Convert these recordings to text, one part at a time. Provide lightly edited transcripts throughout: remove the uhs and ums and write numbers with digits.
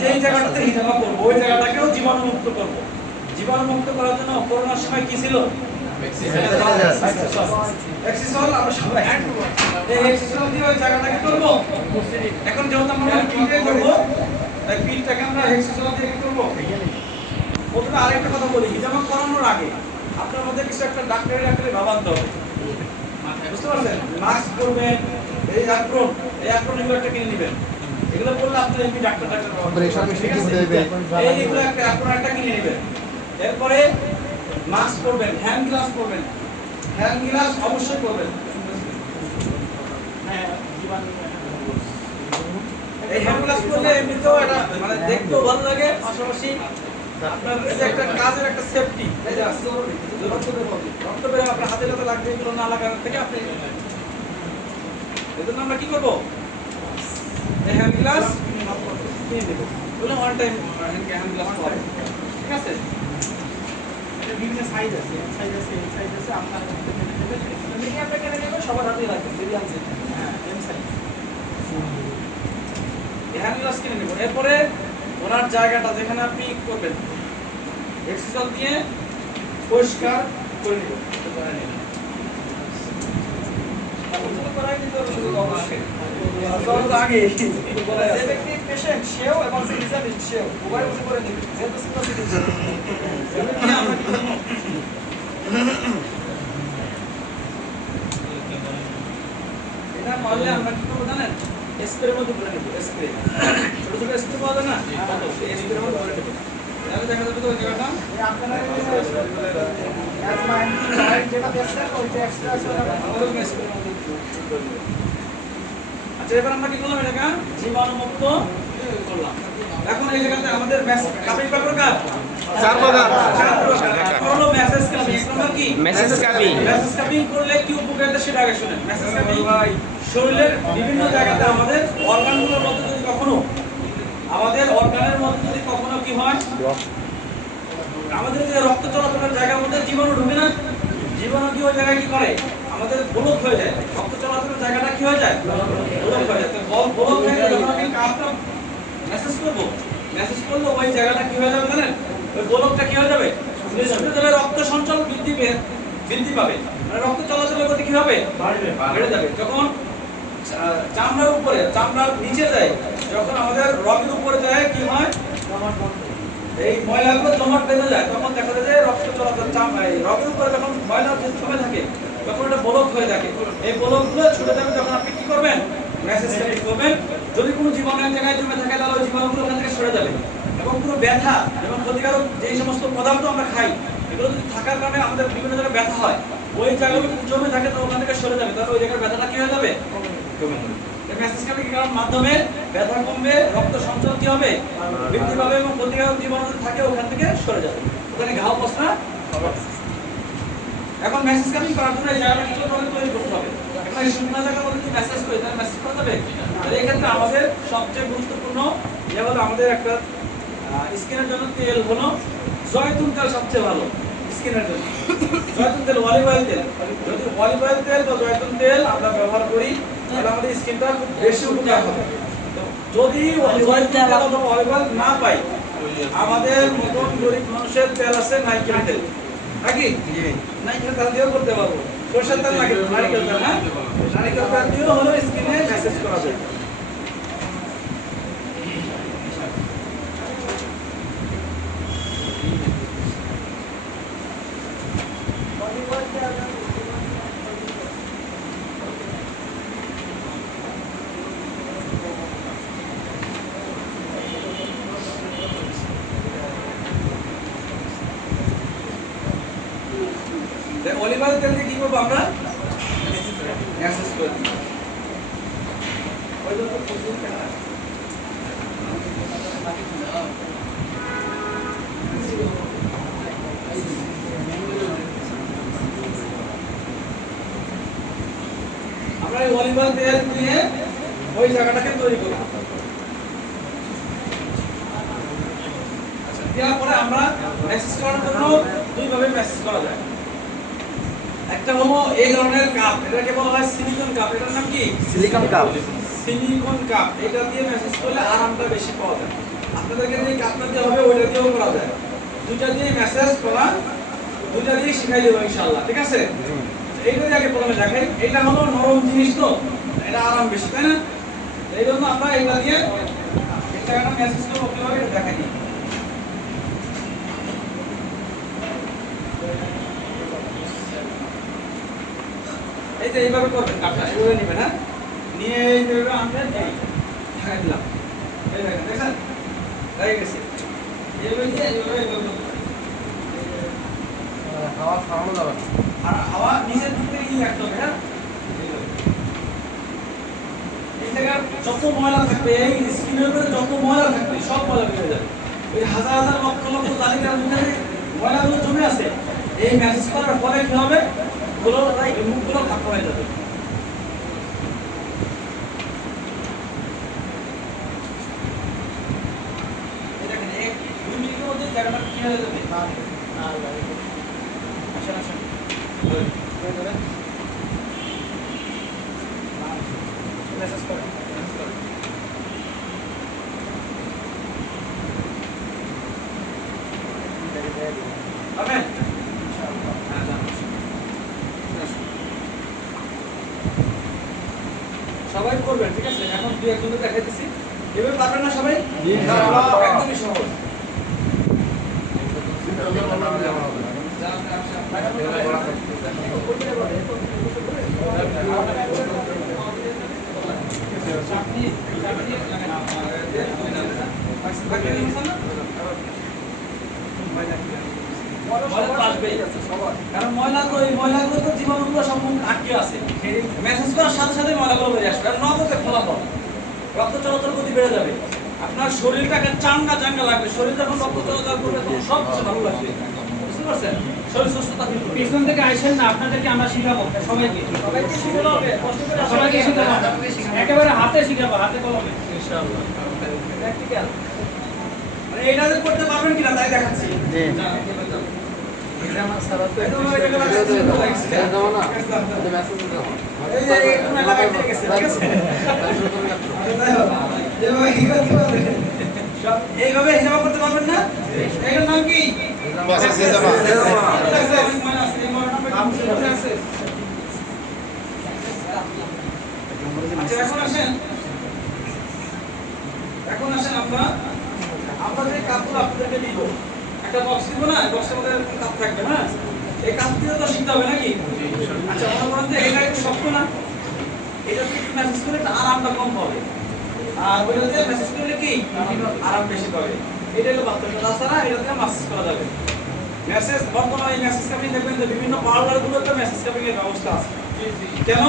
যেই জায়গাটাতে হিজামা করবো ওই জায়গাটাকেও জীবাণুমুক্ত করব। জীবাণুমুক্ত করার জন্য করোনার সময় কি ছিল? এক্সিসল। আমরা সবাই এই এক্সিসল দিয়ে ওই জায়গাটাকে করব। এখন যেহেতু আমরা পিঠে করব, তাই পিঠটাকে আমরা এক্সিসল দিয়ে কি করব? প্রথমে আরেকটা কথা বলি, হিজামা করানোর আগে আপনার মধ্যে কিছু একটা ডাক্তারি ভাবান্ত হবে, বুঝতে পারছেন? মাস্ক পরবেন, এই অ্যাপ্রন এগুলো একটা কিনে নেবেন। এগুলো বললে আপনি এমনি ডাক্তার এইগুলো একটা অ্যাপ্রন একটা কিনে নেবেন। এরপরে মাস্ক পরবেন, হ্যান্ড গ্লাভস পরবেন। হ্যান্ড গ্লাভস অবশ্যই পরবেন। এই হ্যান্ড গ্লাভস পরলে এমনিতেও এটা মানে দেখতেও ভালো লাগে, পাশাপাশি আপনার এই একটা কাজের একটা সেফটি এই যে রক্ত বের হবে, আপনার হাতে হাতে লাগবে, এগুলো না লাগানোর থেকে আপনি এজন্য আমরা কি করব? এই হ্যান্ড গ্লাভস কিনে নেব। বলে ওয়ান টাইম হ্যান্ড গ্লাভস পাবেন, ঠিক আছে? এটা বিভিন্ন সাইজ আছে, আপনার মিডিয়াম প্যাকেটে নেবেন, সবার হাতেই রাখবেন, মিডিয়াম সাইজ। হ্যাঁ, এম সাইজ। এই হ্যান্ড গ্লাভস কিনে নেব। এরপরে ওনার জায়গাটা যেখানে আপনি করবেন এক্সিসল দিয়ে পরিষ্কার করে নেব। সেও এবং সেও উভয় করে নেবে। এটা পারলে আমরা কি করবো জানেন? স্প্রের মধ্যে ভরে নেব। স্প্রে ছোট ছোট স্প্রে পাওয়া যায় না, এই স্প্রের মধ্যে ভরে নেব। তাহলে দেখা যাবে তো ওই জায়গাটা আপনারা আচ্ছা, এবার আমরা কি করলাম? এটাকে জীবাণুমুক্ত করলাম। এখন এই জায়গাতে আমাদের কাপি কয় প্রকার? 4 প্রকার। হলো মেসেজ কাপি। এক নম্বর কি? মেসেজ কাপি। মেসেজ কাপি করলে কি উপকারিতা সেটা আগে শুনেন। মেসেজ কাপি শরীরের বিভিন্ন জায়গাতে আমাদের অর্গানগুলোর মধ্যে যদি কখনো কি হয়, আমাদের যে রক্ত চলাচলের জায়গার মধ্যে জীবাণু ঢুকে না, জীবাণু কি ওই জায়গায় কি করে? আমাদের ব্লক হয়ে যায়। রক্ত চলাচলের জায়গাটা কি হয়ে যায়? ব্লক হয়ে যায়। তো ব্লক হয়ে গেলে যখন আমি কাপটা মেসেজ করলে ওই জায়গাটা কি হয়ে যাবে জানেন? ওই ব্লকটা কি হয়ে যাবে? নিঃসরণ যাবে, রক্ত সঞ্চালন বৃদ্ধি পাবে, মানে রক্ত চলাচলের গতি কি হবে? বেড়ে যাবে। যখন চামড়ার উপরে, চামড়ার নিচে যায়, যখন আমাদের রগের উপরে যায় কি হয়? এই ময়লাগুলো জমাট বেঁধে যায়, তখন দেখা যায় যে রক্ত চলাচল রগের উপরে যখন ময়লা জমে থাকে তখন এটা ব্লক হয়ে থাকে। এই ব্লকগুলো ছুটে যাবে, যখন আপনি কি করবেন? মেসেজ কাপি করবেন। যদি কোনো জীবাণু এক জায়গায় জমে থাকে তাহলে ওই জীবাণুগুলো ওখান থেকে সরে যাবে। এবং কোনো ব্যথা এবং ক্ষতিকারক যেই সমস্ত পদার্থ আমরা খাই এগুলো যদি থাকার কারণে আমাদের বিভিন্ন জায়গায় ব্যথা হয়, ওই জায়গাগুলো যদি জমে থাকে তো ওখান থেকে সরে যাবে, তাহলে ওই জায়গার ব্যথাটা কি হয়ে যাবে? কমে যাবে। মেসেজ কাপি করার মাধ্যমে ব্যথা কমবে, রক্ত সঞ্চালন কি হবে? বৃদ্ধি পাবে এবং ক্ষতিকারক জীবাণু যদি থাকে ওখান থেকে সরে যাবে, ওখানে ঘাও পচা হবে। এখন মেসেজ কাপি করার জন্য এই জায়গাটা কিছু তৈরি করতে হবে। এখন এই শুকনো জায়গা বলে যদি মেসেজ করি তাহলে মেসেজ করা যাবে। তাহলে এই ক্ষেত্রে আমাদের সবচেয়ে গুরুত্বপূর্ণ যে হলো আমাদের একটা স্কিনের জন্য তেল হলো জয়তুন তেল, সবচেয়ে ভালো স্কিনের জন্য জয়তুন তেল, অলিভ অয়েল তেল। যদি অলিভ অয়েল তেল বা জয়তুন তেল আমরা ব্যবহার করি তাহলে আমাদের স্কিনটা খুব বেশি উপকার হবে। যদি জয়তুন তেল অথবা অলিভ অয়েল না পাই, আমাদের মতন গরিব মানুষের তেল আছে নারকেল তেল, নাকি নারকেল তেল দিয়েও করতে পারবো। সরষের তেল লাগে, নারকেল তেল, হ্যাঁ, নারকেল তেল দিয়েও হলো স্কিনে মেসেজ করা যায়। অলিভ অয়েল তেল দিয়ে কি করবো আমরা? মেসেজ করে দিই। আমরা এই অলিভ অয়েল তেল দিয়ে ওই জায়গাটাকে তৈরি করব। আচ্ছা, দেওয়ার পরে আমরা মেসেজ করার জন্য দুই ভাবে মেসেজ করা যায়। একটা হলো এই ধরনের কাপ, এটাকে বলা হয় সিলিকন কাপ। এটার নাম কি? Silicone cup. Silicone cup. এটা দিয়ে মেসেজ করলে আরামটা বেশি পাওয়া যায়। আপনাদেরকে যে কাজটা দিয়ে হবে ওইটা দিয়েও করা যায়, দুইটা দিয়ে মেসেজ করা, দুইটা দিয়ে শিখাই দেবো ইনশাআল্লাহ, ঠিক আছে? এইটা দিয়ে আগে প্রথমে দেখাই। এটা হলো নরম জিনিস, তো এটা আরাম বেশি, তাই না? এই জন্য আমরা এইটা দিয়ে একটা মেসেজ করবো কিভাবে এটা দেখাই দিই। এই যে এইভাবে করবেন, কাজটা এইভাবে নেবেন, হ্যাঁ, নিয়ে এইভাবে আনবেন, এই ঢাকাই দিলাম, এই দেখেন, দেখছেন হয়ে গেছে। এইভাবে দিয়ে এইভাবে হাওয়া খাওয়ানো যাবে না। আর হাওয়া নিচের দিক থেকে রাখতে হবে, হ্যাঁ। এই জায়গার যত ময়লা থাকবে, এই স্কিনের উপরে যত ময়লা থাকবে সব ময়লা বেরিয়ে যাবে। ওই হাজার হাজার লক্ষ লক্ষ তালিকার মধ্যে ময়লাগুলো জমে আছে, এই মেসেজ করার ফলে কি হবে, ওগুলো তাই মুখগুলো ফাঁকা হয়ে যাবে। এই দেখেন, এই 2 মিনিটের মধ্যে জায়গাটা কি হয়ে যাবে। আসেন আসেন, মেসেজ করেন। পাবেন? সবাই করবেন, ঠিক আছে? এখন দুই একজনকে দেখাইতেছি, এভাবে পারবেন না সবাই? একদমই সহজ। কারণ ময়লাগুলো তো জীবাণুগুলো সম্পূর্ণ আটকে আছে, মেসেজ করার সাথে সাথে ময়লাগুলো বেরিয়ে আসবে। আর নগদে ফলাফল, রক্ত চলাচল গতি বেড়ে যাবে, আপনার শরীরটাকে চাঙ্গা চাঙ্গা লাগবে, শরীর যখন রক্ত চলাচল করবে তখন সব কিছু ভালো লাগবে, বুঝতে পারছেন? শরীর সুস্থতা ফিল করবে। পিছন থেকে আইসেন না, আপনাদেরকে আমরা শিখাবো সবাইকে। সবাইকে শিখানো হবে, কষ্ট করে সবাইকে শিখাবো, একেবারে হাতে শিখাবো, হাতে কলমে ইনশাআল্লাহ। প্র্যাকটিক্যাল, মানে এটা যে করতে পারবেন কিনা তাই দেখাচ্ছি। জি। এইভাবে হিসাব করতে পারবেন না? এটার নাম কি? আচ্ছা, এখন আসেন আমরা যে কাপগুলো আপনাদেরকে দিব, একটা বক্স দিব না, বক্সের মধ্যে এরকম কাপ থাকবে, হ্যাঁ, এই কাপ দিয়ে তো শিখতে হবে নাকি? আচ্ছা, মনে করেন যে এটা একটু শক্ত না, এটা একটু মেসেজ করলে আরামটা কম পাবে, আর ওইটাতে মেসেজ করলে কি আরাম বেশি পাবে। এটা হলো পার্থক্য। তাছাড়া এটাতে মেসেজ করা যাবে। মেসেজ বর্তমানে মেসেজ কাপিং দেখবেন যে বিভিন্ন পার্লারগুলোতে মেসেজ কাপিং এর ব্যবস্থা আছে। কেন?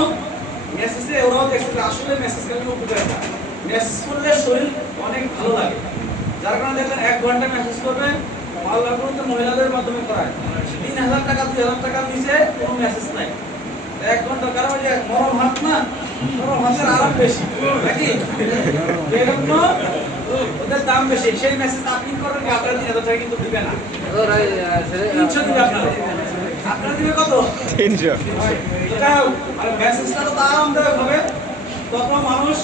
মেসেজে ওরাও দেখছে যে আসলে মেসেজ কাপিং উপকারিতা, মেসেজ করলে শরীর অনেক ভালো লাগে, যার কারণে দেখবেন 1 ঘন্টা মেসেজ করবে, পার্লারগুলোতে মহিলাদের মাধ্যমে করায় 3000 টাকা 2000 টাকার নিচে কোনো মেসেজ নাই। 1 ঘন্টা, কারণ ওই যে নরম হাত না, নরম হাতের আরাম বেশি নাকি, এই জন্য ওদের দাম বেশি। সেই মেসেজ আপনি করবেন কি আপনারা 3000 টাকা কিন্তু দিবে না, 300 দিবে আপনারা দিবে কত? 300। এটাও আর মেসেজটা তো আরামদায়ক হবে, তত মানুষ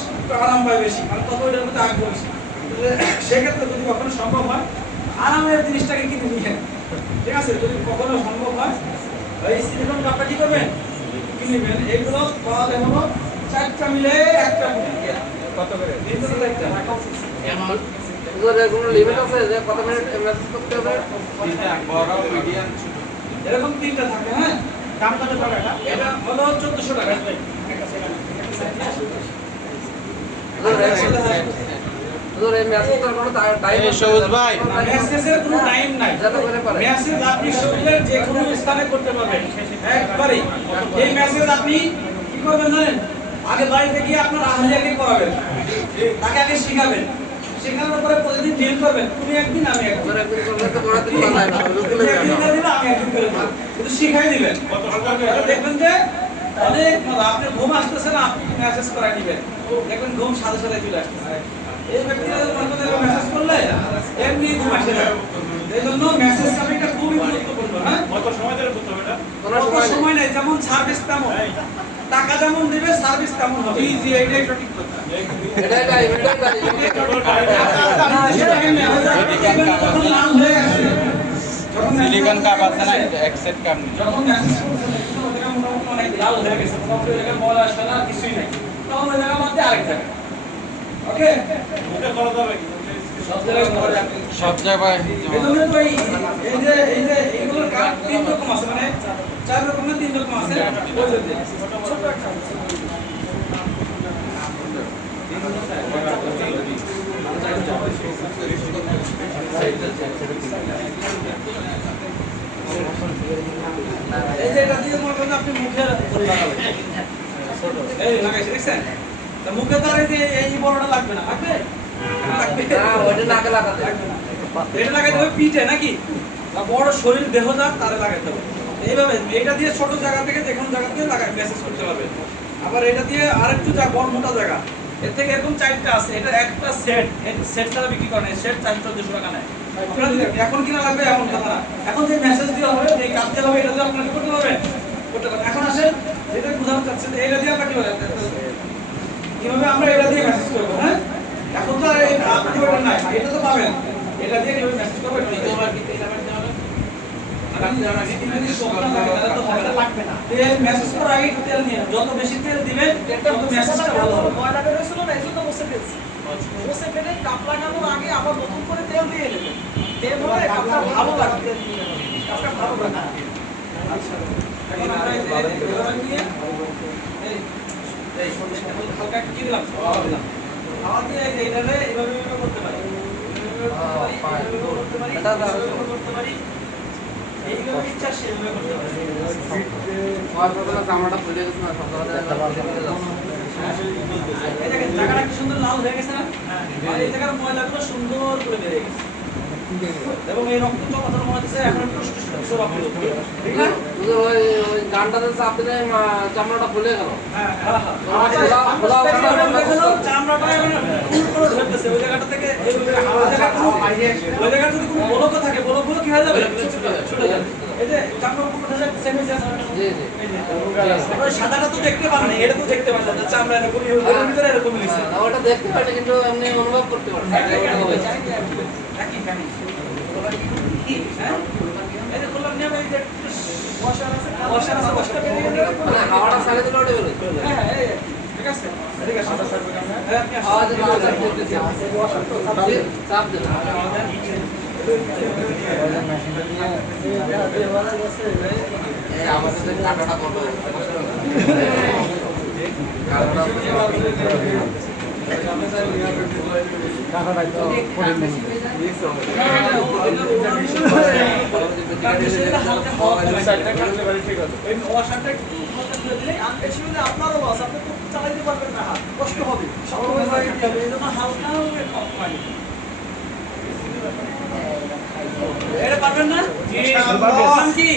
আরাম পায় বেশি, মানে তত ওইটার মধ্যে আগ্রহ বেশি। সেক্ষেত্রে যদি কখনো সম্ভব হয় আরামের জিনিসটাকে কিনে নিয়েন, ঠিক আছে? যদি কখনো সম্ভব হয় এই সিলিকন কাপটা কি করবেন, কিনে নেবেন। এগুলো পাওয়া যায় হলো 4টা মিলে 1টা কত করে? 300 কোনো লিমিট আছে যে কত মিনিট মেসেজ করতে হবে? বড় মিডিয়াম এরকম 3টা থাকে, হ্যাঁ। দাম কত টাকা এটা? এটা হলো 1400 টাকা। সবুজ ভাই, মেসেজের কোনো টাইম নাই, মেসেজ আপনি শরীরের যে কোনো স্থানে করতে পারবেন একবারে। এই মেসেজ আপনি কি করবেন জানেন? আগে বাড়িতে গিয়ে আপনার আহলিয়াকে করাবেন, তাকে আগে শিখাবেন, শেখানোর পরে প্রতিদিন ডিল করবেন, তুমি একদিন আমি একদিন, তুমি একদিন করে দিলে আমি একদিন করে দেবো, কিন্তু শিখাই দিবেন। দেখবেন যে অনেক মজা, আপনি ঘুম আসতেছে না, আপনি মেসেজ করাই দিবেন, দেখবেন ঘুম সাথে সাথে চলে আসতেছে। এই ব্যক্তিরা মেসেজ করলে এমনি ঘুম আসে না। এই জন্য মেসেজ কাপিংটা খুবই গুরুত্বপূর্ণ। হ্যাঁ, কত সময় ধরে করতে হবে এটা? কোনো সময় নাই, যেমন সার্ভিস তেমন, টাকা যেমন দিবে সার্ভিস তেমন হবে। জি জি, এইটাই সঠিক কথা। না, সেটা কেন? एक्शन का बात है ना एक्सेट का नहीं যখন ম্যাসেজ করতে দেখছেন ওই জায়গা মোটামুটি অনেক লাল হয়ে গেছে, মোটামুটি ওই জায়গায় ময়লা আসবে না, কিছুই নাই, তখন ওই জায়গার মধ্যে আরেক জায়গা। ওকে, মুখে করা যাবে কি? সব জায়গায় করা যাবে। सब जगह এজন্য তো এই যে এইগুলোর কাজ 3 রকম আছে, মানে 4 রকমের 3 রকম আছে। ওই যে ছোট একটা এই যে এটা দিয়ে মনে করেন আপনি মুখের উপরে লাগাবেন, এই লাগাইছে দেখছেন, তা মুখে তো আর এই যে এই বড়টা লাগবে না, লাগবে লাগবে না ওটা নাকে লাগাতে এটা লাগাইতে হবে পিঠে নাকি, বা বড় শরীর দেহ যা তারে লাগাইতে হবে। এইভাবে এটা দিয়ে ছোট জায়গা থেকে যে কোনো জায়গা দিয়ে লাগাই মেসেজ করতে পারবে। আবার এটা দিয়ে আরেকটু যা বড় মোটা জায়গা, এর থেকে এরকম 4টা আছে, এটা একটা সেট, এই সেট ছাড়া বিক্রি করে না, সেট 400 টাকা নেয়। আপনারা যদি এখন কিনা লাগবে এমন কথা না, এখন যে মেসেজ দেওয়া হবে, যে কাজ দেওয়া হবে, এটা দিয়ে আপনারা করতে পারবেন, করতে পারবেন। এখন আসেন যেটা বোঝানো চাচ্ছেন, এটা দিয়ে আমরা কিভাবে আমরা এটা দিয়ে মেসেজ করবো, হ্যাঁ এখন তো আর এই আপনি ওটা নাই, এটা তো পাবেন, এটা দিয়ে কিভাবে মেসেজ করবো এটা তোমার কি তেল আবার দেওয়া হবে লাগবে না। তেল মেসেজ করার আগে একটু তেল নিয়ে, যত বেশি তেল দিবেন তত মেসেজটা ভালো হবে। ময়লা বের হয়েছিল না, এই জন্য মুছে ফেলছি। মুছে ফেলে কাপ লাগানোর আগে আবার নতুন করে তেল দিয়ে নেবেন। তেল হলে কাপটা ভালো লাগবে, কাপটা ভালো লাগবে। আচ্ছা, এখন আমরা এই তেল নিয়ে এই হালকা একটু দিয়ে দিলাম, দিলাম খাওয়া দিয়ে এইটারে এইভাবে এইভাবে করতে পারি, করতে পারি, এইভাবে ইচ্ছা সেভাবে করতে পারি। और प्रॉब्लम চামড়াটা ফুলে গেছে না সকালে এই দেখেন জায়গাটা কি সুন্দর লাল হয়ে গেছে না, আর এই জায়গার ময়লাগুলো সুন্দর করে বেরিয়ে গেছে, এবং এই রক্ত চলাচল মনে হচ্ছে এখন একটু রক্ত, ঠিক না? ওই ওই গানটাতে চাপ দিলে চামড়াটা ফুলে গেল হ্যাঁ হ্যাঁ চামড়াটা এখন ফুল করে ধরতেছে ওই জায়গাটা থেকে, ওই জায়গাটা যদি কোনো বলক থাকে, বলকগুলো কি হয়ে যাবে, ছুটে যাবে। এই যে চামড়া উপর উঠে যাচ্ছে, সেম হয়ে যাচ্ছে। জি জি আপনারা সাদাটা তো দেখতে পান না, এটা তো দেখতে পান না, চামড়া এরকম ওর ভিতরে এরকম হয়েছে। ওটা দেখতে পারি কিন্তু এমনি অনুভব করতে পারি একই ফ্যামিলি হ্যাঁ, এই যে বললাম নিয়ম, এই যে ওয়াশার আছে, ওয়াশার বেরিয়ে যাবে। মানে হাওয়াটা ছাড়ে দিলে ওটা বেরোয় হ্যাঁ এই ঠিক আছে, ঠিক আছে, হ্যাঁ আপনি আসুন। আওয়াজ করতেছে চাপ দিলে এই আমাদের কাটাটা করবে আপনারও লস, আপনি তো চালাইতে পারবেন না, হাত কষ্ট হবে, এটা পারবেন না? নাম কি?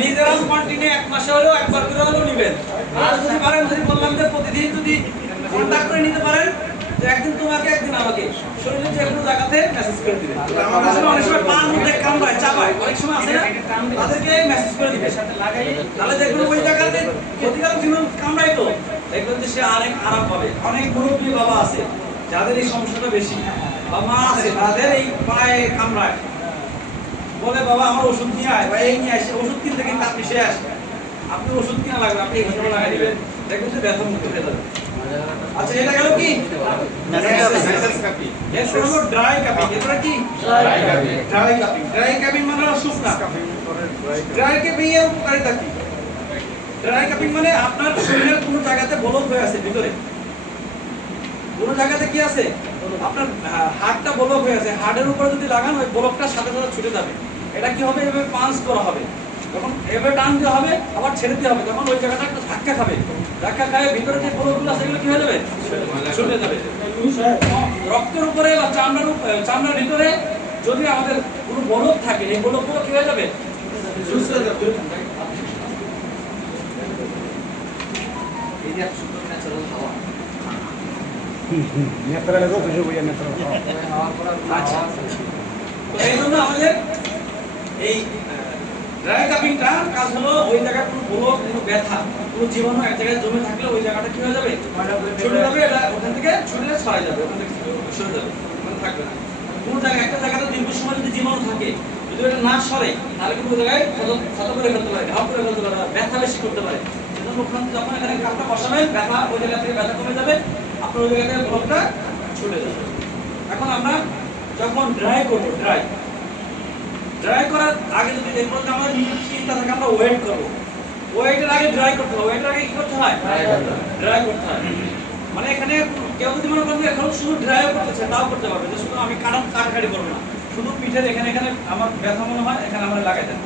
নিজেরাও কন্টিনিউ 1 মাসে হলেও একবার করে হলেও নেবেন। আর যদি পারেন, যদি বললাম যে প্রতিদিন যদি কন্টাক্ট করে নিতে পারেন, যে একদিন তোমাকে একদিন আমাকে শরীরে যে কোনো জায়গাতে মেসেজ করে দিবেন। আমার কাছে অনেক সময় পান মধ্যে কামড়ায়, চাপায়, অনেক সময় আছে না, তাদেরকে মেসেজ করে দিবেন, তাহলে দেখবেন ওই জায়গাতে ক্ষতিকারক জীবন কামড়াইতো, দেখবেন যে সে অনেক আরাম পাবে। অনেক মুরব্বী বাবা আছে যাদের এই সমস্যাটা বেশি, বা মা আছে তাদের এই পায়ে কামড়ায়, বলে বাবা আমার ওষুধ নিয়ে আয়, বা এই নিয়ে আসে, ওষুধ কিনতে কিন্তু আপনি শেষ, আপনি ওষুধ কিনা লাগবে, আপনি এখানে লাগাই দিবেন, দেখবেন যে ব্যথা মুক্ত হয়ে যাবে। আচ্ছা এটা গেল কি ড্রাই কাপিং, এটা কি ড্রাই কাপিং, ড্রাই কাপিং মানে শুকনা। ড্রাই কাপিং এর উপকারিতা কি? ড্রাই কাপিং মানে আপনার শরীরের কোনো জায়গাতে বলক হয়ে আছে, ভিতরে কোনো জায়গাতে কি আছে, আপনার হাড়টা বলক হয়ে আছে, হাড়ের উপরে যদি লাগান ওই বলকটা সাথে সাথে ছুটে যাবে। এটা কি হবে, এভাবে পাঞ্চ করা হবে, তখন এভাবে টান দেওয়া হবে, আবার ছেড়ে দেওয়া হবে, তখন ওই জায়গাটা একটা ধাক্কা খাবে, ধাক্কা খায় ভিতরে যে বলকগুলো আছে সেগুলো কি হয়ে যাবে, ছুটে যাবে। রক্তের উপরে বা চামড়ার ভিতরে যদি আমাদের কোনো বলক থাকে, এই বলকগুলো কি হয়ে যাবে, সুস্থ হয়ে যাবে। এই যে সুন্দর ন্যাচারাল হাওয়া, আচ্ছা তো এই জন্য আমাদের এই ড্রাই কাপিংটা কাজ হলো ওই জায়গায় কোনো বলক, কোনো ব্যথা, কোনো জীবাণু এক জায়গায় জমে থাকলে ওই জায়গাটা কি হয়ে যাবে, ছুটে যাবে, এটা ওখান থেকে ছুটলে ছড়াই যাবে, ওখান থেকে সরে যাবে, মানে থাকবে না। কোনো জায়গায় একটা জায়গাতে দীর্ঘ সময় যদি জীবাণু থাকে, যদি এটা না সরে তাহলে কিন্তু ওই জায়গায় ক্ষত করে ফেলতে পারে, ঘাও করে ফেলতে পারে, ব্যথা বেশি করতে পারে। সেজন্য ওখানে যখন এখানে কাপটা বসাবেন, ব্যথা ওই জায়গা থেকে ব্যথা কমে যাবে, আপনার ওই জায়গা থেকে ব্লকটা ছুটে যাবে। এখন আমরা যখন ড্রাই করবো, ড্রাই করার আগে যদি এরপর আমাদের চিন্তা থাকে আমরা ওয়েট করবো, ওয়েটের আগে ড্রাই করতে হবে। ওয়েটের আগে কি করতে হয়? ড্রাই করতে হয়। মানে এখানে কেউ যদি মনে করেন এখন শুধু ড্রাই করতেছে তাও করতে পারবে, যে শুধু আমি কাটাকাটি করবো না, শুধু পিঠের এখানে এখানে আমার ব্যথা মনে হয় এখানে আমার লাগাই দেন,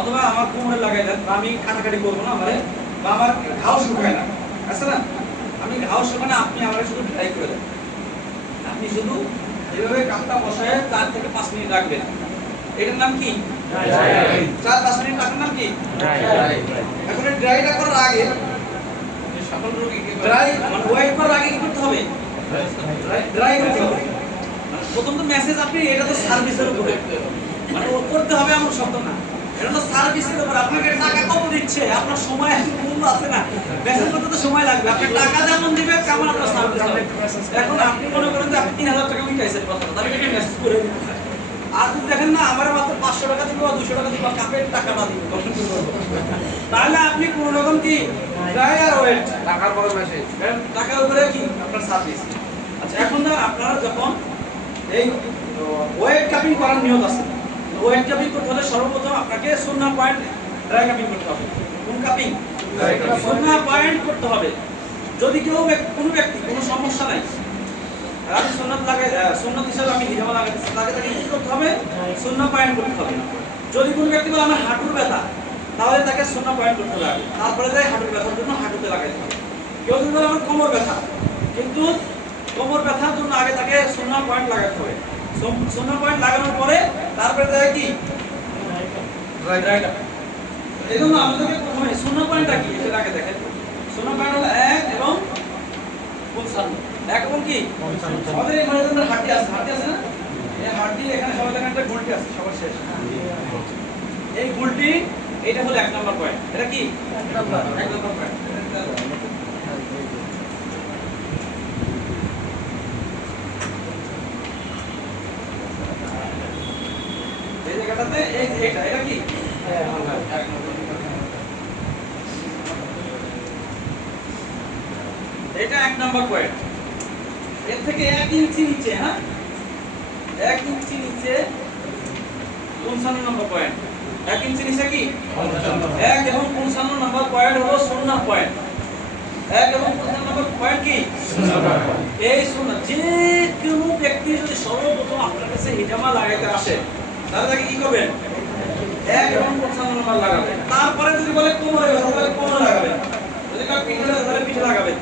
অথবা আমার কোমরে লাগাই দেন, বা আমি কাটাকাটি করবো না আমারে, বা আমার ঘাও শুকায় না, আছে না, আমি ঘাও শুকায় না, আপনি আমার শুধু ড্রাই করে দেন। আপনি শুধু এইভাবে কাপটা বসায় 4 থেকে 5 মিনিট রাখবেন। এটার নাম কি? 4-5 মিনিট রাখার নাম কি? এখন এই ড্রাইটা করার আগে সকল রোগী ড্রাই মানে ওয়েট করার আগে কি করতে হবে? ড্রাই করতে হবে। প্রথম তো মেসেজ আপনি এটা তো সার্ভিসের উপরে, মানে ও করতে হবে এমন শব্দ না, এটা তো সার্ভিসের উপর। আপনাকে টাকা কত দিচ্ছে, আপনার সময় মূল্য আছে না, মেসেজ করতে তো সময় লাগবে। আপনি টাকা যেমন দিবে কেমন আপনার সার্ভিস হবে। এখন আপনি মনে করেন যে আপনি 3000 টাকা উঠাইছেন কথা, তাহলে এটা মেসেজ করে দিতে। আর যদি দেখেন না আমার মাত্র 500 টাকা দিব বা 200 টাকা দিব, কাপের টাকা না দিব, তাহলে আপনি কোন রকম কি ড্রাই আর ওয়েট টাকার বড় মেসেজ, টাকার উপরে কি আপনার সার্ভিস। আচ্ছা, এখন না আপনারা যখন এই ওয়েট কাপিং করার নিয়ত আছে, ওয়েট কাপিং করতে হলে সর্বপ্রথম আপনাকে সুন্নাহ পয়েন্ট ড্রাই কাপিং করতে হবে। কোন কাপিং? সুন্নাহ পয়েন্ট করতে হবে। যদি কেউ কোনো ব্যক্তি কোনো সমস্যা নাই, আর আমি সুন্নাত লাগাই, সুন্নাত হিসাবে আমি হিজামা লাগাইতেছি, তাকে কি করতে হবে? সুন্নাহ পয়েন্ট করতে হবে। যদি কোনো ব্যক্তি বলে আমার হাঁটুর ব্যথা, তাহলে তাকে সুন্নাহ পয়েন্ট করতে হবে, তারপরে যাই হাঁটুর ব্যথার জন্য হাঁটুতে লাগাইতে হবে। কেউ যদি বলে আমার কোমর ব্যথা, কিন্তু কোমর ব্যথার জন্য আগে তাকে সুন্নাহ পয়েন্ট লাগাতে হবে। সুন্নাহ পয়েন্ট লাগানোর পরে তারপরে যায় কি ড্রাইটা। এই জন্য আমাদেরকে প্রথমে সুন্নাহ পয়েন্টটা কি সেটা আগে দেখেন। সুন্নাহ পয়েন্ট হলো 1 এবং 55। 1 এবং কি আমাদের এই মধ্যে হাড্ডি আছে না, এই হাড্ডি এখানে সবাই দেখেন একটা গুলটি আছে সবার শেষ, এই গুলটি এটা হলো 1 নাম্বার পয়েন্ট। এটা কি 1 নাম্বার পয়েন্ট। এই জায়গাটাতে এটা কি এটা 1 নাম্বার পয়েন্ট। এর থেকে 1 ইঞ্চি নিচে, হ্যাঁ 1 ইঞ্চি নিচে 55 নম্বর পয়েন্ট। 1 ইঞ্চি নিচে কি 1 এবং 55 নম্বর পয়েন্ট হলো সুন্নাহ পয়েন্ট। 1 এবং 55 নম্বর পয়েন্ট কি সুন্নাহ পয়েন্ট। এই সুন্নাহ যে কোনো ব্যক্তি যদি সর্বপ্রথম আপনার কাছে হিজামা লাগাইতে আসে, তাহলে তাকে কি করবেন? 1 এবং 55 নম্বর লাগাবেন। তারপরে যদি বলে কোমরে ব্যথা, তাহলে কোমরে লাগাবেন। যদি কার পিঠে ব্যথা, তাহলে পিঠে লাগাবেন।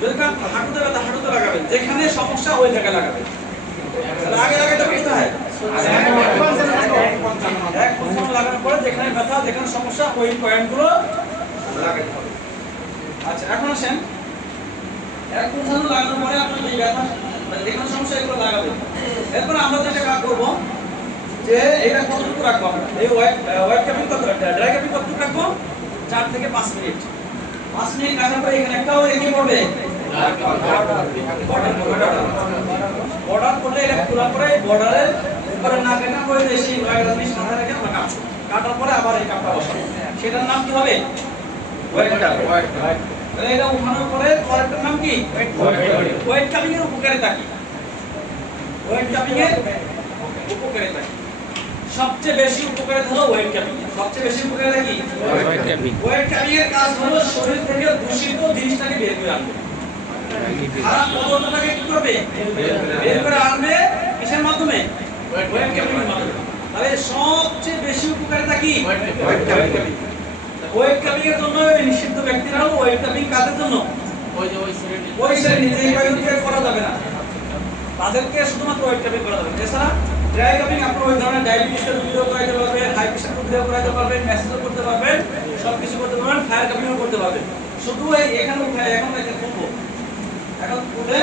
যদি কার হাঁটুতে ব্যথা, হাঁটুতে লাগাবেন। যেখানে সমস্যা ওই জায়গায় লাগাবেন। আগে লাগাইতে কোথায়? 1 লাগানোর পরে যেখানে ব্যথা, যেখানে সমস্যা ওই পয়েন্টগুলো লাগাতে হবে। আচ্ছা, এখন আসেন 1 লাগানোর পরে আপনার এই ব্যথা যেখানে সমস্যা এগুলো লাগাবেন। এরপর আমরা যেটা কাজ করব যে এটা কতটুকু রাখবো আমরা, এই ওয়েট কাপিং কত, ড্রাই কাপিং কতটুকু রাখবো? 4 থেকে 5 মিনিট। 5 মিনিট রাখার পরে এখানে একটাও কি করবে? বর্ডার করলে এটা পুরো করে বর্ডারের উপরে না কেটে করে বেশি জিনিস মাথায় রেখে আমরা কাটবো। কাটার পরে আবার এই কাপটা বসাবো। সেটার নাম কি হবে? Wet cupping. তাহলে এটা উঠানোর পরে পরেরটার নাম কি? ওয়েট কাপিং এর উপকারিতা কি? ওয়েট কাপিং এর উপকারিতা কি? সবচেয়ে বেশি উপকারিতা হলো ওয়েট কাপিং। সবচেয়ে বেশি উপকারিতা কি? Wet cupping. ওয়েট কাপিং এর কাজ হলো শরীর থেকে দূষিত জিনিসটাকে বের করে আনবে। খারাপ পদার্থটাকে কি করবে? বের করে আনবে। কিসের মাধ্যমে? ওয়েট কাপিং এর মাধ্যমে। তাহলে সবচেয়ে বেশি উপকারিতা কি? Wet cupping. ওয়েট কাপিং এর জন্য নিষিদ্ধ ব্যক্তিরা ওয়েট কাপিং কাদের জন্য? ওই শ্রেণী যে কাজগুলো করা যাবে না, তাদেরকে শুধুমাত্র ওয়েট কাপিং করা যাবে। এছাড়া ড্রাই কাপিং আপনি ওই ধরনের ডায়াবেটিসের রোগীও করাইতে পারবেন, হাই প্রেশার রোগীও করাইতে পারবেন, ম্যাসাজও করতে পারবেন, সবকিছু করতে পারবেন, ফায়ার কাপিংও করতে পারবেন। শুধু এই এখানে উঠে এখন এটা খুলবো, এখন খুলে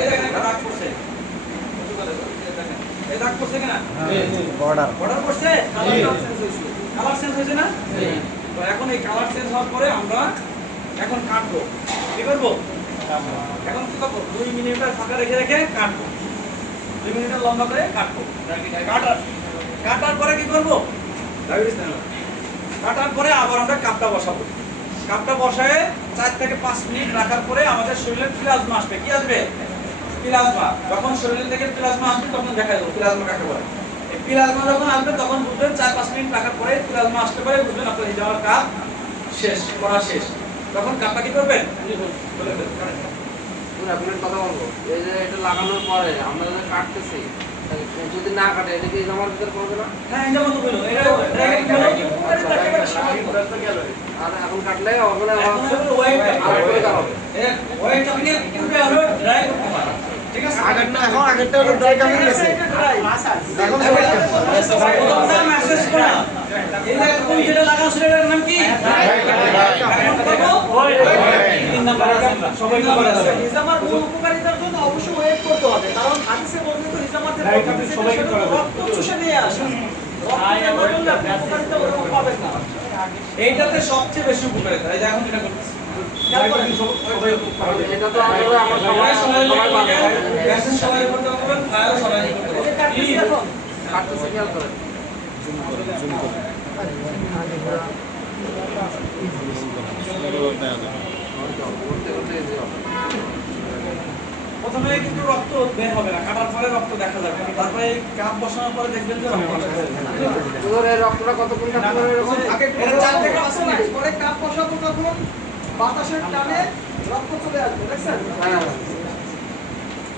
এই দেখেন একটা দাগ পড়ছে, এই দাগ পড়ছে কিনা? বর্ডার পড়ছে, কালার চেঞ্জ হয়েছে না? তো এখন এই কালার চেঞ্জ হওয়ার পরে আমরা এখন কাটবো। কি করবো? এখন কি করবো? 2 মিনিটের ফাঁকা রেখে রেখে কাটবো। 2 মিলিমিটার লম্বা করে কাটবো। কাটার পরে কি করবো? কাটার পরে আবার আমরা কাপটা বসাবো। কাপটা বসায় 4 থেকে 5 মিনিট রাখার পরে আমাদের শরীরে প্লাজমা আসবে। কি আসবে? প্লাজমা। যখন শরীর থেকে প্লাজমা আসবে তখন দেখা যাবে প্লাজমা কাকে বলে। এই প্লাজমা যখন আসবে তখন বুঝবেন 4-5 মিনিট রাখার পরে প্লাজমা আসতে পারে, বুঝবেন আপনার হিজামার কাপ শেষ, করা শেষ। তখন কাপটা কি করবেন? বলে ফেলবেন। আপনার কথা বলবো, এই যে এটা লাগানোর পরে আমরা যদি কাটতেছি, যদি না কাটে এটা কি জামার ভিতরে পড়বে না? হ্যাঁ, হিজামা তো হলো। এটা আর এখন কাটলে ওখানে এখন হলো ওয়েট আর করে দেওয়া হবে। ওয়েট আপনি কিভাবে হলো ড্রাই করতে পারেন। ঠিক আছে? আগেরটা হলো ড্রাই কামিং গেছে এখন প্রথমটা মেসেজ করা। এই যে কোন যেটা লাগানো ছিল এটার নাম কি? তিন নাম্বারে সবাই নাম্বার আছে। হিজামার মূল উপকারিতার জন্য অবশ্যই ওয়েট করতে হবে, কারণ হাদিসে বলছে তো হিজামার যে সবাইকে করা যাবে। রক্ত চুষে নিয়ে আসে। রক্ত না করলে আপনি উপকারিতা ওরকম পাবেন না। এইটাতে সবচেয়ে বেশি উপকারিতা। এই যে এখন এটা করতেছি। এটা তো আসলে আমার সবাই পাবে। গ্যাসের সবাই করতে পারবেন, ফায়ারও সবাই করতে এই যে পারবেন। কাটতেছি এখন, কাটতেছে খেয়াল করেন। করতে করতে easy হবে। প্রথমে কিন্তু রক্ত বের হবে না, কাটার পরে রক্ত দেখা যাবে। তারপরে এই কাপ বসানোর পরে দেখবেন যে রক্ত আসবে। তোর এই রক্তটা কতক্ষণ থাকতে পারবে এরকম? আগে এটা 4 থেকে 5 মিনিট। পরে কাপ বসাবো তখন বাতাসের টানে রক্ত চলে আসবে, দেখছেন? হ্যাঁ।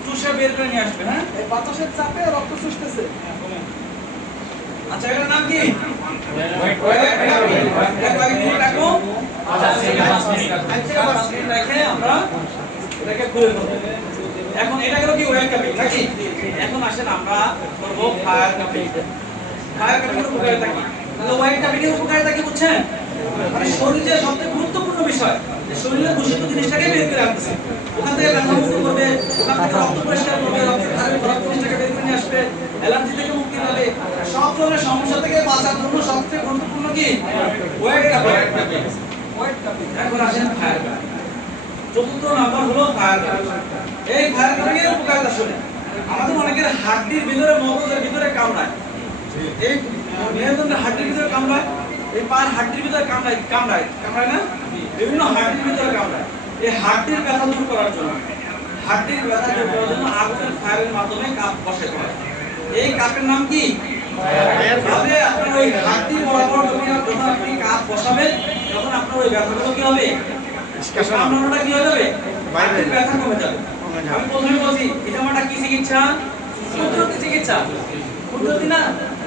চুষে বের করে নিয়ে আসবে। হ্যাঁ, এই বাতাসের চাপে রক্ত চুষতেছে। আচ্ছা, এটার নাম কি? কয়েক মিনিট রাখবো। 5 মিনিট রেখে আমরা এটাকে খুলে ফেলবো। এখন এটা গেল কি ওয়েট কাপিং নাকি? এখন আসেন আমরা করব ফায়ার কাপিং। ফায়ার কাপিং এর উপকারিতা কি? তাহলে ওয়েট কাপিং এর উপকারিতা কি বুঝছেন? মানে শরীরের সবচেয়ে গুরুত্বপূর্ণ বিষয় যে শরীরের দূষিত জিনিসটাকে বের করে আনতেছে। ওখান থেকে ব্যথা মুক্ত করবে, ওখান থেকে রক্ত পরিষ্কার করবে, রক্ত জিনিসটাকে বের করে নিয়ে আসবে, অ্যালার্জি থেকে মুক্তি পাবে। সব ধরনের সমস্যা থেকে বাঁচার জন্য সবচেয়ে গুরুত্বপূর্ণ কি? Wet cupping. Wet cupping. এখন আসেন ফায়ার কাপিং। চতুর্থ নাম্বার হলো ফায়ার কাপিং। এই ফায়ার কাপিং এর উপকারিতা শুনে আমাদের অনেকের হাড্ডির ভিতরে, মগজের ভিতরে কামড়ায়। এই মেরুদণ্ডের হাড্ডির ভিতরে কামড়ায়, এই পায়ের হাড্ডির ভিতরে কামড়ায় না? বিভিন্ন হাড্ডির ভিতরে কামড়ায়। এই হাড্ডির ব্যথা দূর করার জন্য, আগুনের ফায়ারের মাধ্যমে কাপ বসাতে হয়। এই কাপের নাম কি? তাহলে আপনার ওই হাড্ডি বরাবর যখন আপনি কাপ বসাবেন তখন আপনার ওই ব্যথাগুলো কি হবে? কামড়ানোটা কি হয়ে যাবে? হাড্ডির ব্যথা কমে যাবে। আমি প্রথমে বলছি হিজামাটা কি চিকিৎসা? কুদরতি চিকিৎসা। কুদরতি না,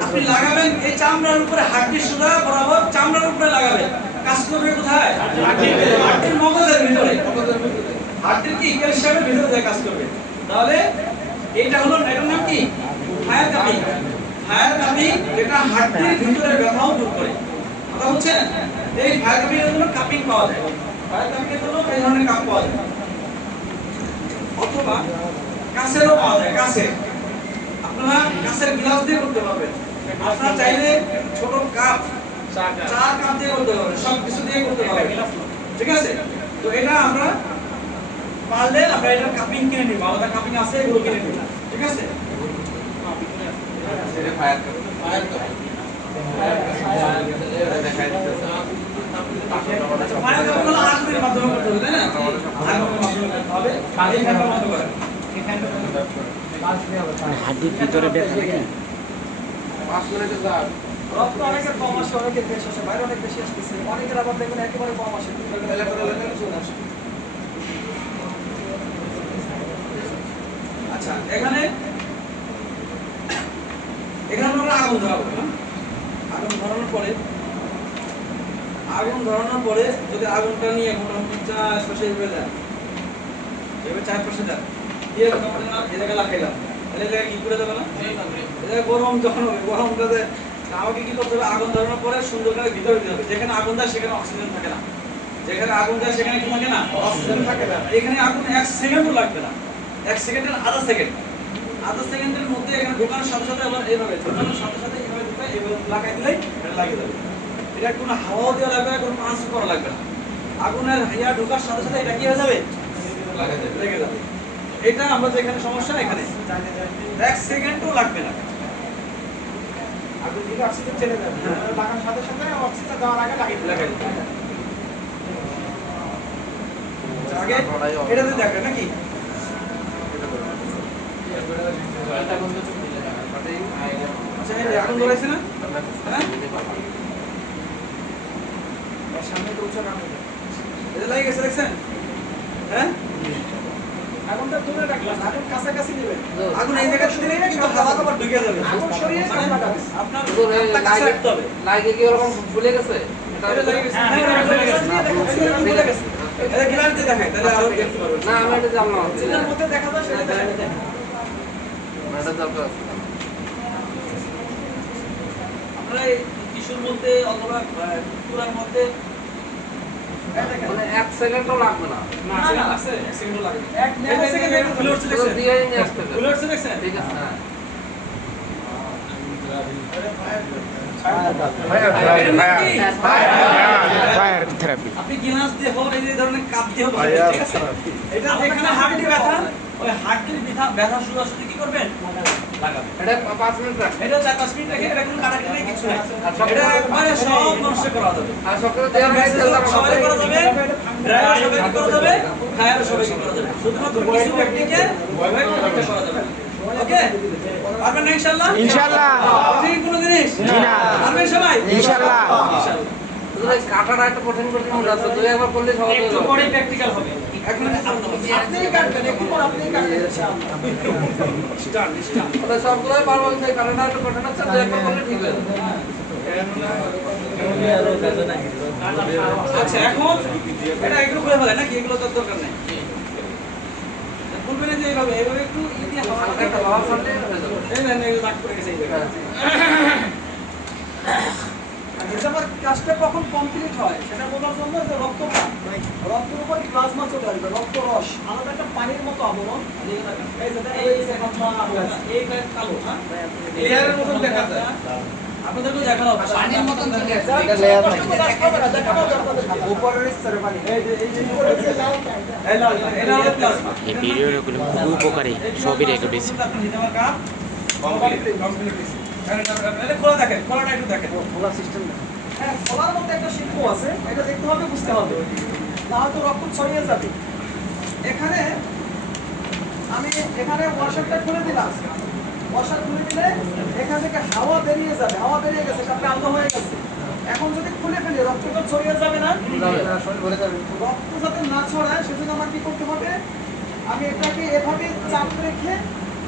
আপনি লাগাবেন এই চামড়ার উপরে, হাড্ডির সুতা বরাবর চামড়ার উপরে লাগাবেন। কাজ করবে কোথায়? হাড্ডির মগজের ভিতরে। হাড্ডির কি ক্যালসিয়ামের ভিতরে দিয়ে কাজ করবে। তাহলে এটা হলো, এটার নাম কি? Fire cupping. ফায়ার কাপিং এটা হাড্ডির ভিতরে ব্যথাও দূর করে। কথা বুঝছেন? এই ফায়ার কাপিং এর জন্য কাপিং পাওয়া যায়। ফায়ার কাপিং এর জন্য এই ধরনের কাপ পাওয়া যায়, অথবা কাঁচেরও পাওয়া যায়। কাঁচের, আপনারা কাঁচের গ্লাস দিয়ে করতে পারবেন। আপনারা চাইলে ছোট কাপ, চা কাপ দিয়ে করতে পারবেন, সব কিছু দিয়ে করতে পারবেন। ঠিক আছে? তো এটা আমরা পারলে আমরা এটা কাপিং কিনে নিব, আলাদা কাপিং আছে, এগুলো কিনে নিব। ঠিক আছে? এটা ফায়ার কাপিং। Fire cupping. দেখাই দিতেছে। ফায়ার কাপিং হলো আগুনের মাধ্যমে করতে হবে, তাই না? আগুনের মাধ্যমে করতে হবে। এই ফ্যানটার মতো করে হাড্ডির ভিতরে ব্যথা নাকি? 5 মিনিটে যাক। রক্ত অনেকের কম আসে, অনেকের বেশি আসে, বাইরে অনেক বেশি আসতেছে, অনেকের আবার দেখবেন একেবারে কম আসে, চলে আসে। আচ্ছা, এখানে আমরা আগুন ধরাবো। আগুন ধরানোর পরে যদি আগুনটা নিয়ে মোটামুটি 4 হয়ে যায়, এবার 4 যায় দিয়ে মোটামুটি না এটাকে লাগাইলাম, তাহলে এটা কি করে যাবে না? এটা গরম যখন হবে, গরমটাতে আমাকে কি করতে হবে? আগুন ধরানোর পরে সুন্দর করে ভিতরে দিতে হবে। যেখানে আগুন যায় সেখানে অক্সিজেন থাকে না, যেখানে আগুন যায় সেখানে কি থাকে না? অক্সিজেন থাকে না। এখানে আগুন 1 সেকেন্ডও লাগবে না, 1 সেকেন্ডের আধা সেকেন্ডের মধ্যে এখানে ঢোকানোর সাথে সাথে আবার এইভাবে ঢোকানোর সাথে সাথে এইভাবে ঢুকাই, এইভাবে লাগাই দিলেই এটা লাগিয়ে যাবে। এটা কোনো হাওয়া দেওয়া লাগবে না, কোনো পাঁচ করা লাগবে না। আগুনের হাইয়া ঢোকার সাথে সাথে এটা কি হয়ে যাবে? লেগে যাবে। এটা আমরা যেখানে সমস্যা এখানে 1 সেকেন্ডও লাগবে না। আগুন দিলে অক্সিজেন চলে যাবে, লাগানোর সাথে সাথে অক্সিজেন দেওয়ার আগে লাগিয়ে দিতে লাগাই দিতে হবে। আগে এটাতে দেখেন নাকি আচ্ছা এই এখন ধরেছে না হ্যাঁ সামনে তো উঁচু কামড় দেবে। এটা লাগে গেছে দেখছেন হ্যাঁ আগুনটা দূরে রাখবেন, আগুন কাছাকাছি নেবেন। আগুন এই জায়গাতে দিলে কিন্তু হাওয়া আবার ঢুকে যাবে আগুন সরিয়ে মানে কামড় লাগাবেন। আপনার তো হাতটা কাছে রাখতে হবে লাগে কি ওরকম ফুলে গেছে? এটা লাগে গেছে হ্যাঁ এটা ফুলে গেছে ফুলে গেছে এটা গ্লাস দিয়ে দেখাই তাহলে আরো দেখতে পারবেন না আমি এটা জানলাম না। যেটার মধ্যে দেখা যায় সেটা দেখা যায়। এটা দরকার আছে। আপনারা এই টিস্যুর মধ্যে অথবা পুরার মধ্যে মানে 1 সেকেন্ডও লাগবে না। না আছে 1 সেকেন্ডও লাগে এক ন্যানো সেকেন্ডের ফুলে উঠছে শুধু দেখছেন দিয়েই নিয়ে আসতে হবে। ফুলে উঠছে দেখছেন ঠিক আছে হ্যাঁ। ফায়ার থেরাপি আপনি গ্লাস দিয়ে হোক এই ধরনের কাপ দিয়ে হোক ঠিক আছে এটা যেখানে হাড়টি ব্যথা ওই হাড়টির ব্যথা শুরু আসলে কি করবেন লাগাবেন এটা 5 মিনিট রাখেন। এটা 4-5 মিনিট রেখে এটা কোনো কাটাকাটি কিছু নাই আচ্ছা, এটা একবারে সব নষ্ট করা যাবে আর সকালে দেওয়া হয় সবাই করা যাবে ড্রাইভার সবাই করা যাবে ফায়ার সবাই করা যাবে শুধুমাত্র কিছু ব্যক্তিকে করা যাবে ওকে পারবেন না ইনশাআল্লাহ ইনশাআল্লাহ ঠিক কোনো জিনিস জি না পারবেন সবাই ইনশাআল্লাহ ইনশাআল্লাহ শুধু এই কাটাটা একটা কঠিন মনে আছে। দুই একবার করলে সহজ হয়ে একটু যাবে। পরে প্র্যাকটিক্যাল হবে এখন আপনিই কাটবেন, একটু পর আপনিই কাটবেন ইনশাআল্লাহ। স্টার্ট স্টার্ট তাহলে সবগুলোই পারবো কিন্তু এই কাটাটা একটা কঠিন আছে। দুই একবার করলে ঠিক হয়ে যাবে। আচ্ছা এখন এটা এগুলো করে ফেলে নাকি এগুলো তো দরকার নেই বলবেন যে এইভাবে এইভাবে একটু দিয়ে হালকা একটা হাওয়া ছাড়লে হয়ে যাবে। এই না এই দাগ পড়ে গেছে এই জায়গায় এটা আবার কাজটা কখন কমপ্লিট হয় সেটা বোঝার জন্য যে রক্তপাত, রক্তের উপর প্লাজমা চলে আসবে, রক্ত রস আলাদা একটা পানির মতো আবরণ। এই যে দেখেন, এই যে এই কালো হ্যাঁ লেয়ারের মতন দেখা যায় আপনাদেরকে দেখানো হবে পানির মতন চলে আসছে। এটা লেয়ার দেখানো যাবে আপনাদের উপরের স্তরে পানি। এই যে এটা হলো প্লাজমা এই ভিডিওগুলো খুব উপকারী সবই রেকর্ড হয়েছে আপনি নিতে আমার কাপ কমপ্লিট এটা খোলা দেখেন খোলাটা একটু দেখেন খোলা সিস্টেম না। হ্যাঁ, খোলার মধ্যে একটা শিল্প আছে, এটা দেখতে হবে, বুঝতে হবে, না হয়তো রক্ত ছড়িয়ে যাবে। এখানে আমি এখানে ওয়াশারটা খুলে দিলাম, ওয়াশার খুলে দিলে এখান থেকে হাওয়া বেরিয়ে যাবে, হাওয়া বেরিয়ে গেছে, এটা বন্ধ হয়ে গেছে। এখন যদি খুলে ফেলি রক্ত তো ছড়িয়ে যাবে না, রক্ত যাতে না ছড়ায় সেজন্য আমার কি করতে হবে, আমি এটাকে এভাবে চাপ রেখে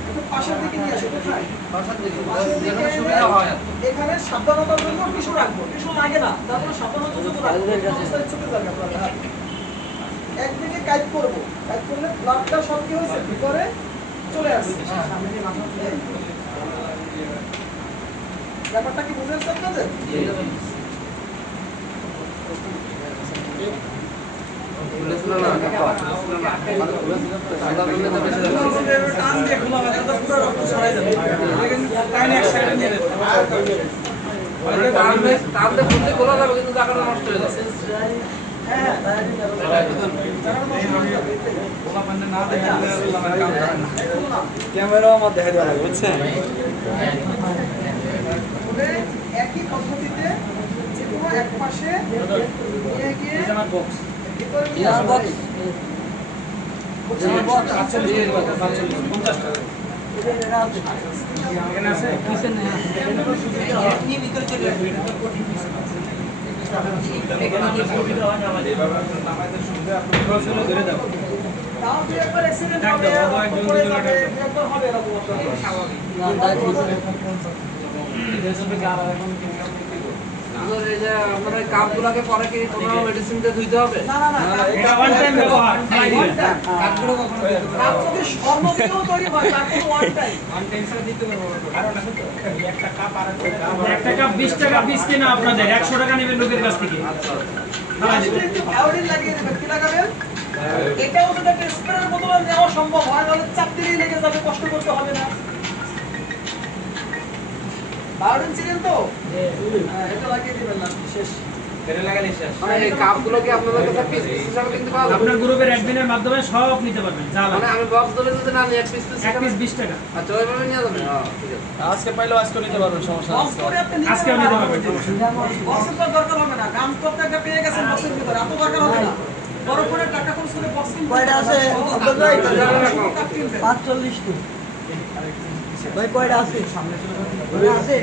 একটু পাশের দিকে নিয়ে আসি, কোথায়? পাশের দিকে যেখানে এনে সুবিধা হয়। এখানে সাবধানতার জন্য টিস্যু রাখবো, টিস্যু লাগে না, তারপরে সাবধানতার জন্য রাখবো, অবস্থায় চলে যাবে আপনার হাত। একদিকে কাইট করবো, কাইট করলে ব্লাডটা সব কি হয়েছে ভিতরে চলে আসছে। ব্যাপারটা কি বুঝে আসছে আপনাদের? বুঝেছিল না? সাদা বললে তো বেশি যাবে। টান দিয়ে খোলা হবে তাহলে পুরো রক্ত ছড়াই যাবে দেখেন টাইনে এক সাইডে নিয়ে নেবেন টানলে খুললে খোলা যাবে কিন্তু জায়গাটা নষ্ট হয়ে যাবে। হ্যাঁ, খোলা মানে না দেখে আল্লাহ কাম করেন না ক্যামেরাও আমার দেখা দেওয়া লাগবে বুঝছেন তবে একই পদ্ধতিতে যে কোনো এক পাশে নিয়ে গিয়ে ভিতরে নিয়ে আসবো। আচ্ছা দিয়ে দিন 50 টাকা এখানে আছে আপনি ভিতর চলে আসবেন তাও দুই একবার অ্যাক্সিডেন্ট হবে, পড়ে যাবে, দুই একবার হবে এরকম এবার এই যে আপনার এই কাপগুলোকে পরে কি কোনো মেডিসিন দিয়ে ধুইতে হবে? না না না, এটা ওয়ান টাইম ব্যবহার কাপগুলো কখনো ধুইতে হবে না। কাপ যদি স্বর্ণ দিয়েও তৈরি হয় তার কোনো ওয়ান টাইম। একটা কাপ 20 টাকা পিস কিনা আপনাদের 100 টাকা নেবেন লোকের কাছ থেকে লাস্টে একটু আয়োডিন লাগিয়ে দেবেন, কি লাগাবেন? এটাও যদি একটা স্প্রের বোতলে নেওয়া সম্ভব হয় তাহলে চাপ দিলেই লেগে যাবে, কষ্ট করতে হবে না। আয়োডিন ছিলেন তো? হ্যাঁ, এটা লাগিয়ে দিবেন না, শেষ। ফেরে লাগালে শেষ। মানে এই কাপগুলো কি আপনাদের কাছে পিস পিস হিসাবে কিনতে পাওয়া যাবে? আপনার গ্রুপের অ্যাডমিনের মাধ্যমে সব নিতে পারবেন যা মানে লাগে আমি বক্স ধরে যদি না নিই এক পিস পিস এক পিস 20 টাকা আচ্ছা ওইভাবে নিয়ে যাবেন হ্যাঁ ঠিক আছে আজকে পাইলেও আজকে নিতে পারবেন, সমস্যা বক্স নেই। করে আপনি নিতে আজকেও নিতে পারবেন, সমস্যা নেই। বক্সের তো দরকার হবে না, গাম তো আপনি একটা পেয়ে গেছেন বক্সের ভিতরে, এত দরকার হবে না। বড় করে টাকা খরচ করে বক্স কিনতে কয়টা আছে? আপনার ভাই, কাপ কিনবেন। 45 টি ভাই কয়টা আছে? আছে